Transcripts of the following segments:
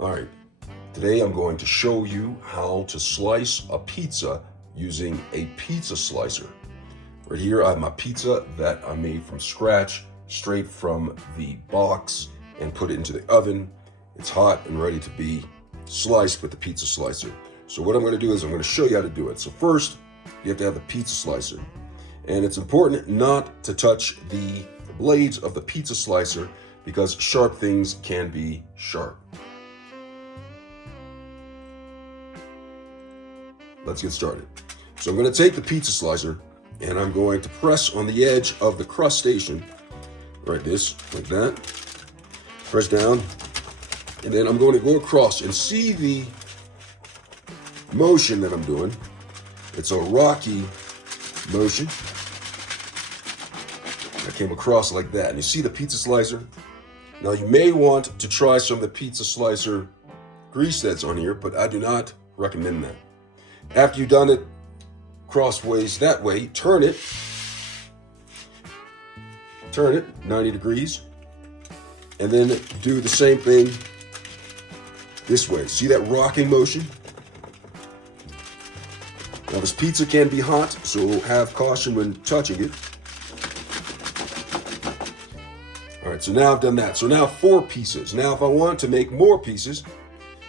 All right, today I'm going to show you how to slice a pizza using a pizza slicer. Right here I have my pizza that I made from scratch, straight from the box, and put it into the oven. It's hot and ready to be sliced with the pizza slicer. So what I'm going to do is I'm going to show you how to do it. So first, you have to have the pizza slicer. And it's important not to touch the blades of the pizza slicer because sharp things can be sharp. Let's get started. So I'm going to take the pizza slicer and I'm going to press on the edge of the crustation, like this, like that. Press down, and then I'm going to go across and see the motion that I'm doing. It's a rocky motion. I came across like that, and you see the pizza slicer. Now you may want to try some of the pizza slicer grease that's on here, but I do not recommend that. After you've done it crossways that way, turn it 90 degrees, and then do the same thing this way. See that rocking motion? Now this pizza can be hot, so have caution when touching it. All right, so now I've done that. So now 4 pieces. Now if I want to make more pieces,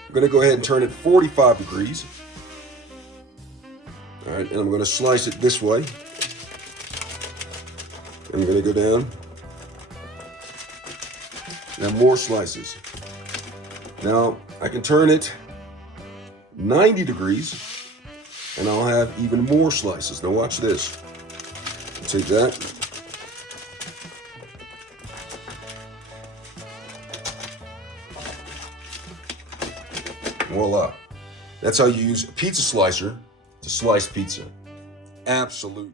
I'm gonna go ahead and turn it 45 degrees. All right, and I'm gonna slice it this way. I'm gonna go down. Now more slices. Now I can turn it 90 degrees and I'll have even more slices. Now watch this. I'll take that. Voila. That's how you use a pizza slicer to slice pizza. Absolute.